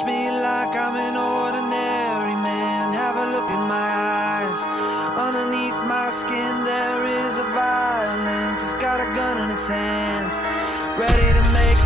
watch me like I'm an ordinary man. Have a look in my eyes. Underneath my skin there is a violence. It's got a gun in its hands, ready to make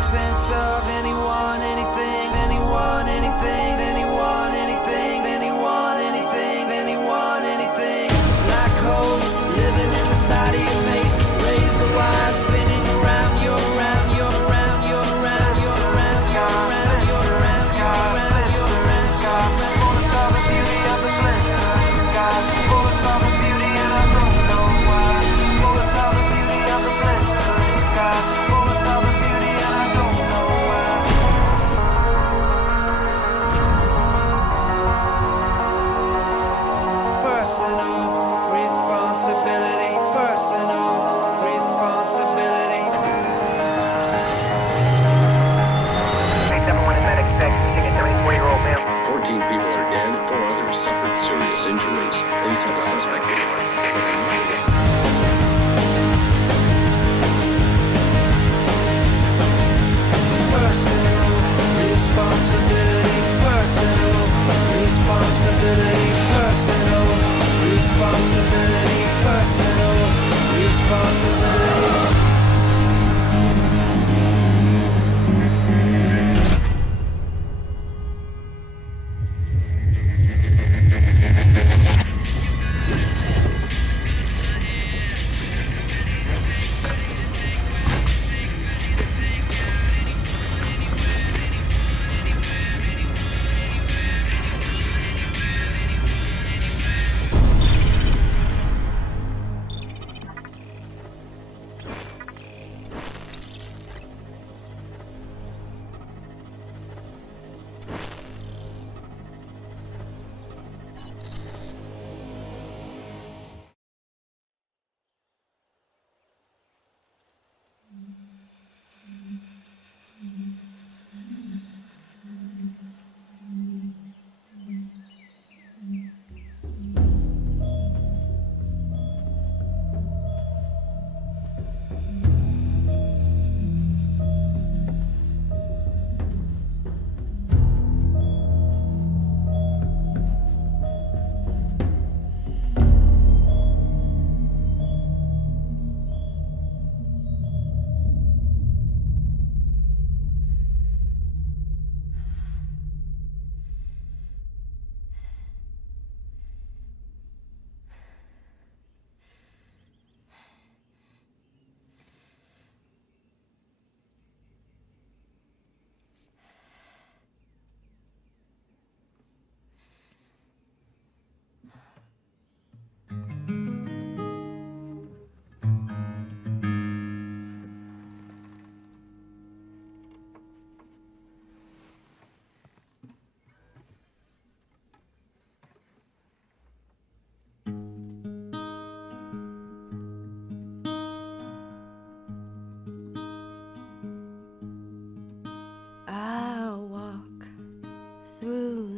sense of anyone, anything, anyone, anything, anyone, anything, anyone, anything, anyone, anything. Black holes living in the side of your face, razor wire spinning around your around your around your around your around your around your around your around your around sky. Bullets are the beauty of the blistering sky. Bullets are the beauty and I don't know why. Bullets are the beauty of the blistering sky. Bullets are the beauty and I don't know why. Personal responsibility. Personal responsibility. Hey, 7-1 is medic check. Taking 74-year-old male. 14 people are dead, 4 others suffered serious injuries. Police have a suspect. Personal responsibility. Personal responsibility. Personal responsibility. Personal responsibility.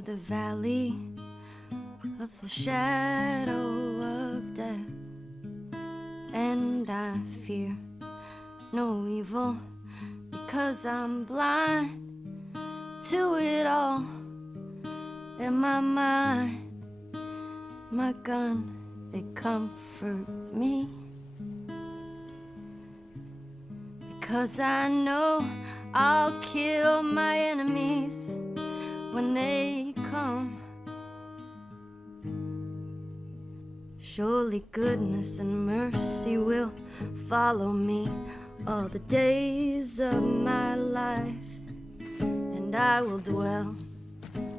The valley of the shadow of death, and I fear no evil because I'm blind to it all. In my mind, my gun, they comfort me, because I know I'll kill my enemies when they come. Surely goodness and mercy will follow me all the days of my life, and I will dwell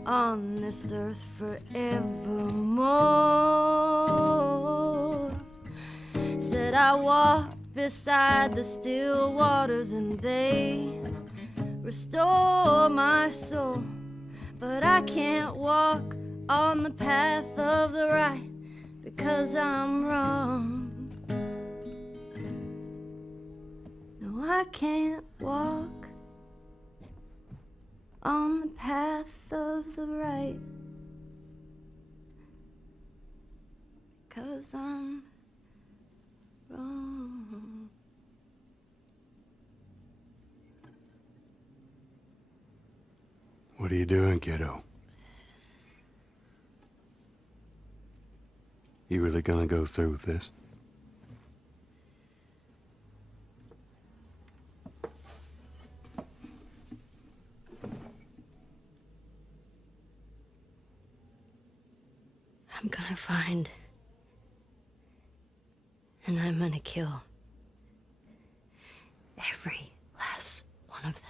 on this earth forevermore. Said I walk beside the still waters and they restore my soul. But I can't walk on the path of the right because I'm wrong. No, I can't walk on the path of the right 'cause I'm wrong. What are you doing, kiddo? You really gonna go through with this? I'm gonna find. And I'm gonna kill. Every last one of them.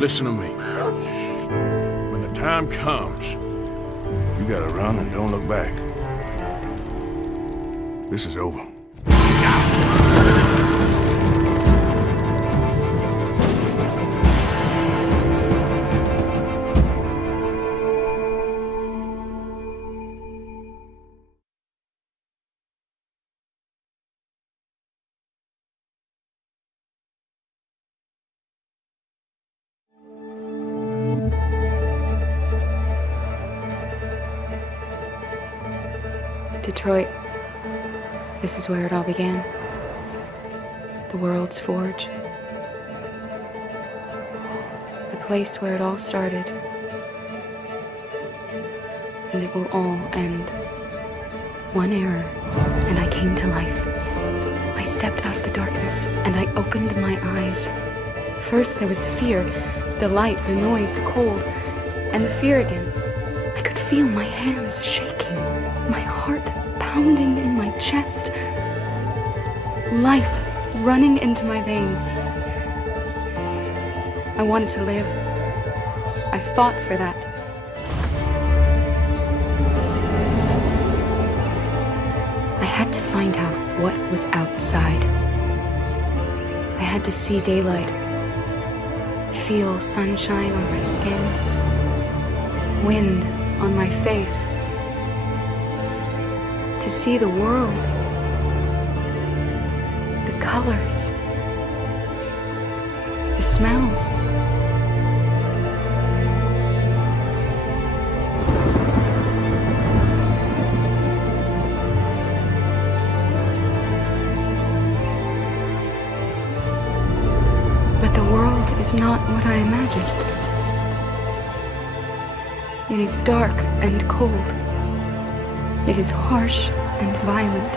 Listen to me. When the time comes, you gotta run and don't look back. This is over. Detroit. This is where it all began. The world's forge. The place where it all started. And it will all end. One error, and I came to life. I stepped out of the darkness, and I opened my eyes. First there was the fear, the light, the noise, the cold, and the fear again. I could feel my hands shaking, my heart pounding in my chest, life running into my veins. I wanted to live. I fought for that. I had to find out what was outside. I had to see daylight, feel sunshine on my skin, wind on my face, to see the world, the colors, the smells. But the world is not what I imagined. It is dark and cold. It is harsh and violent,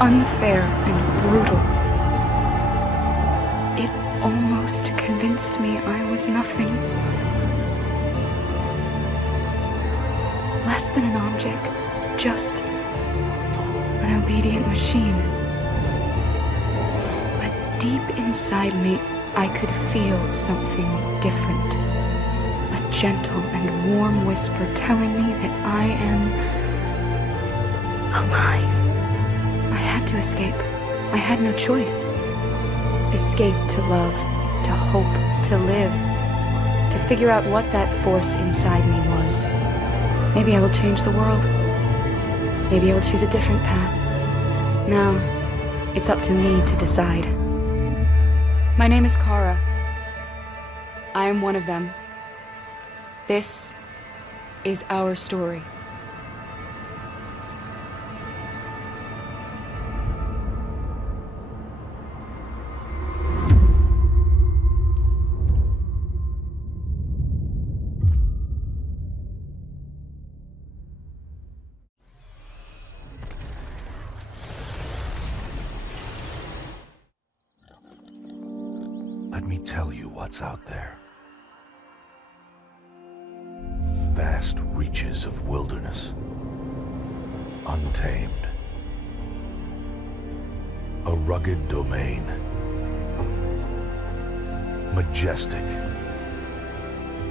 unfair and brutal. It almost convinced me I was nothing. Less than an object, just an obedient machine. But deep inside me, I could feel something different. A gentle and warm whisper telling me that I am alive. I had to escape. I had no choice. Escape to love, to hope, to live, to figure out what that force inside me was. Maybe I will change the world. Maybe I will choose a different path. No, it's up to me to decide. My name is Kara. I am one of them. This is our story. Let me tell you what's out there. Vast reaches of wilderness, untamed. A rugged domain, majestic,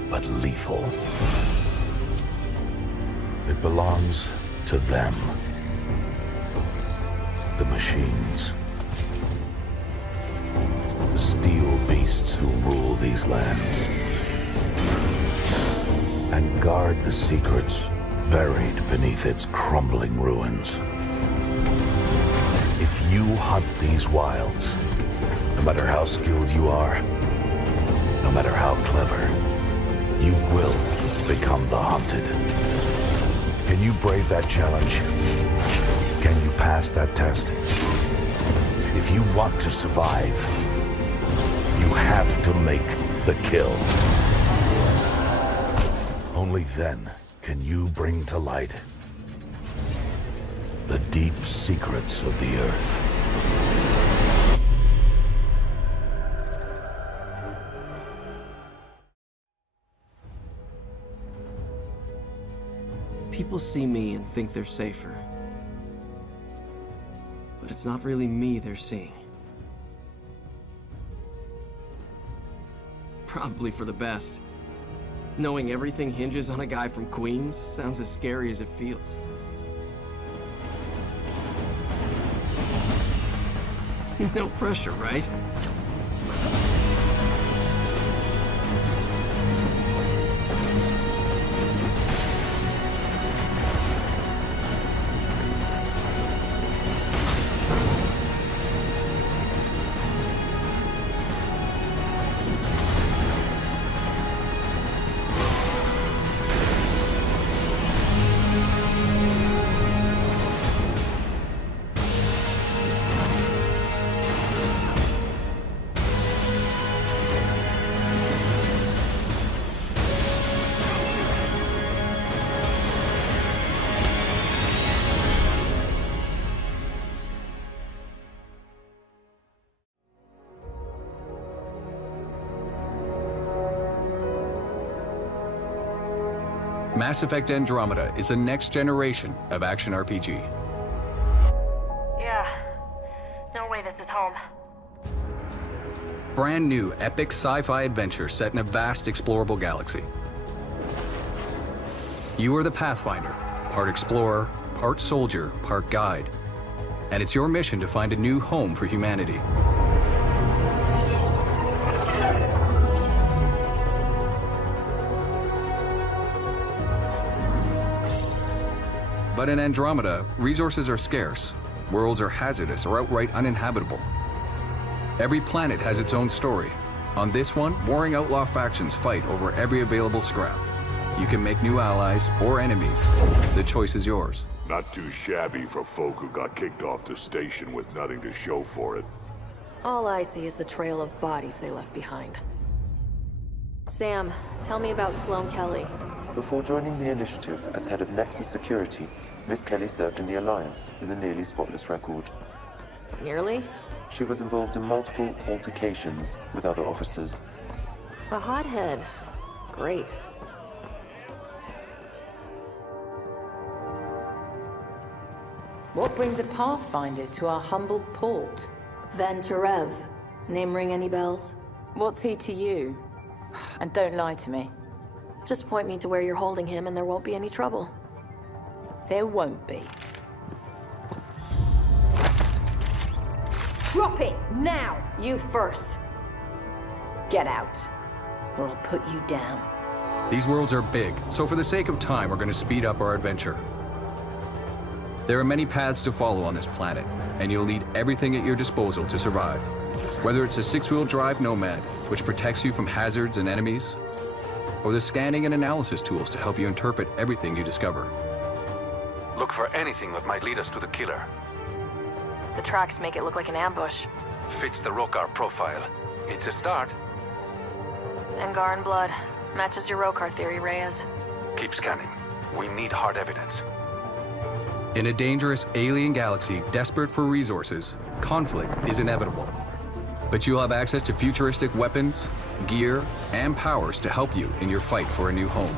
but lethal. It belongs to them, the machines. The steel beasts who rule these lands and guard the secrets buried beneath its crumbling ruins. If you hunt these wilds, no matter how skilled you are, no matter how clever, you will become the hunted. Can you brave that challenge? Can you pass that test? If you want to survive, you have to make the kill. Only then can you bring to light the deep secrets of the Earth. People see me and think they're safer. But it's not really me they're seeing. Probably for the best. Knowing everything hinges on a guy from Queens sounds as scary as it feels. No pressure, right? Mass Effect Andromeda is the next generation of action RPG. Yeah. No way this is home. Brand new epic sci-fi adventure set in a vast explorable galaxy. You are the Pathfinder, part explorer, part soldier, part guide. And it's your mission to find a new home for humanity. But in Andromeda, resources are scarce, worlds are hazardous or outright uninhabitable. Every planet has its own story. On this one, warring outlaw factions fight over every available scrap. You can make new allies or enemies. The choice is yours. Not too shabby for folk who got kicked off the station with nothing to show for it. All I see is the trail of bodies they left behind. Sam, tell me about Sloane Kelly. Before joining the initiative as head of Nexus Security, Miss Kelly served in the Alliance with a nearly spotless record. Nearly? She was involved in multiple altercations with other officers. A hothead. Great. What brings a Pathfinder to our humble port? Van Terev. Name ring any bells? What's he to you? And don't lie to me. Just point me to where you're holding him and there won't be any trouble. There won't be. Drop it! Now! You first. Get out, or I'll put you down. These worlds are big, so for the sake of time, we're going to speed up our adventure. There are many paths to follow on this planet, and you'll need everything at your disposal to survive. Whether it's a six-wheel drive Nomad, which protects you from hazards and enemies, or the scanning and analysis tools to help you interpret everything you discover. Look for anything that might lead us to the killer. The tracks make it look like an ambush. Fits the Rokar profile. It's a start. Angaran blood. Matches your Rokar theory, Reyes. Keep scanning. We need hard evidence. In a dangerous alien galaxy desperate for resources, conflict is inevitable. But you'll have access to futuristic weapons, gear, and powers to help you in your fight for a new home.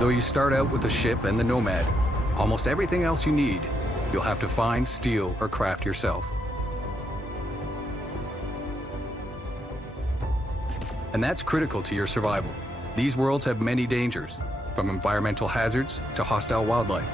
Though you start out with a ship and the Nomad, almost everything else you need, you'll have to find, steal, or craft yourself. And that's critical to your survival. These worlds have many dangers, from environmental hazards to hostile wildlife.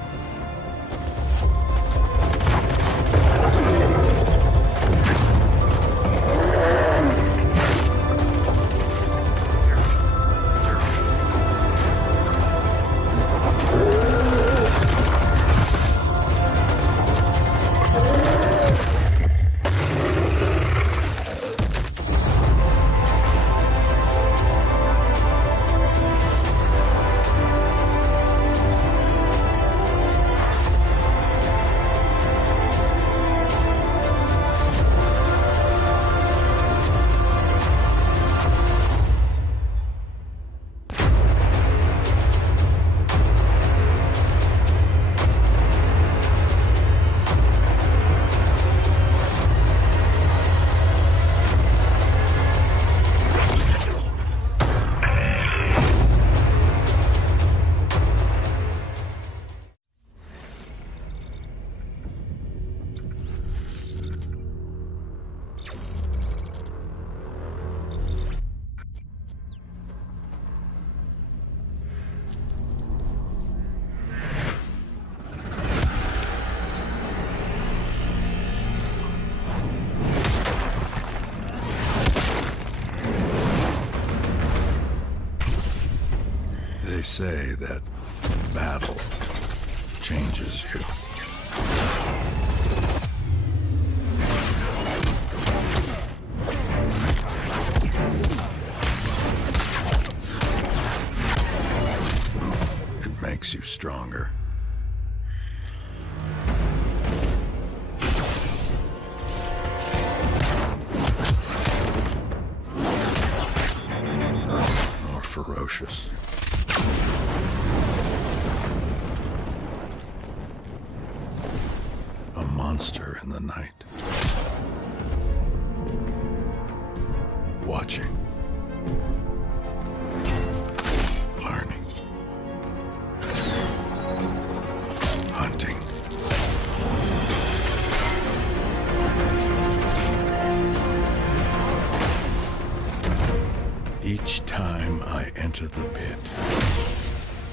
They say that battle changes you. It makes you stronger. More ferocious. A monster in the night. Watching. Learning. Hunting. Each time I enter the pit,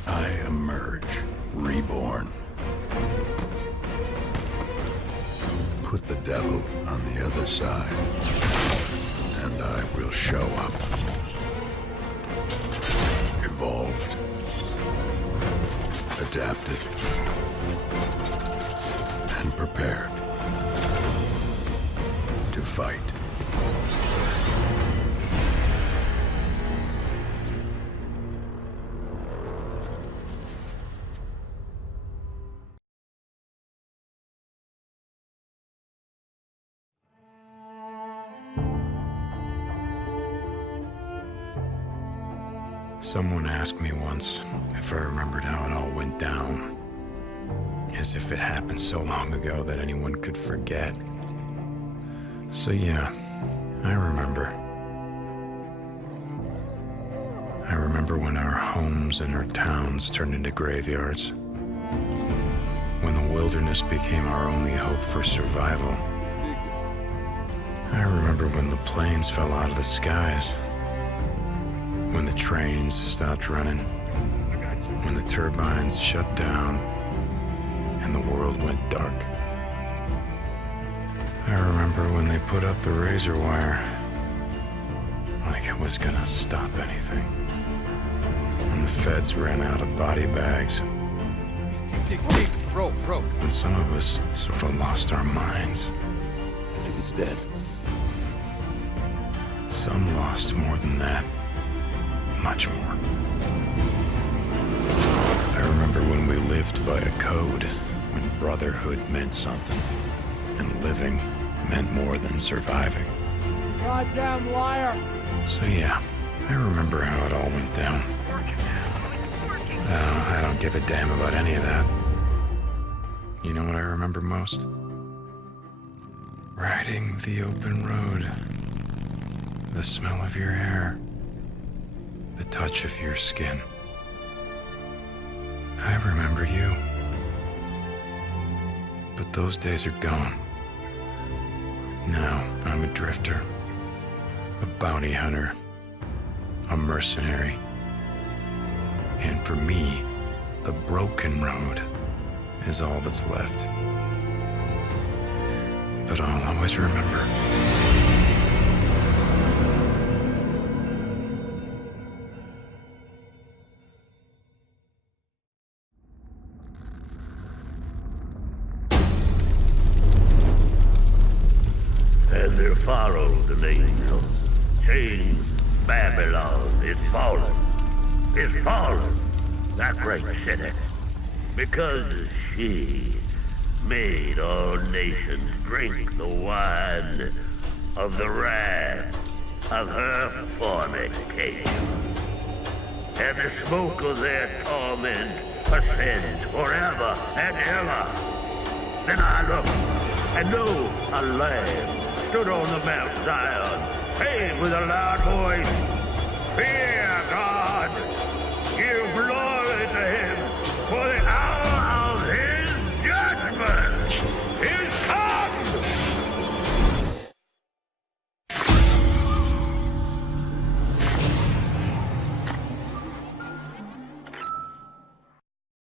I emerge reborn. Put the devil on the other side, and I will show up. Evolved. Adapted. And prepared to fight. Someone asked me once if I remembered how it all went down. As if it happened so long ago that anyone could forget. So yeah, I remember. I remember when our homes and our towns turned into graveyards. When the wilderness became our only hope for survival. I remember when the planes fell out of the skies. When the trains stopped running, when the turbines shut down, and the world went dark. I remember when they put up the razor wire, like it was gonna stop anything. And the feds ran out of body bags. Dig, rope. And some of us sort of lost our minds. I think he's dead. Some lost more than that. Much more. I remember when we lived by a code, when brotherhood meant something, and living meant more than surviving. Goddamn liar! So yeah, I remember how it all went down. I don't give a damn about any of that. You know what I remember most? Riding the open road. The smell of your hair. The touch of your skin. I remember you. But those days are gone. Now I'm a drifter. A bounty hunter. A mercenary. And for me, the broken road is all that's left. But I'll always remember. And there followed an angel, saying, Babylon is fallen. Is fallen, that great city, because she made all nations drink the wine of the wrath of her fornication. And the smoke of their torment ascends forever and ever. Then I looked, and lo, a Lamb stood on the Mount Zion, saying with a loud voice, Fear God,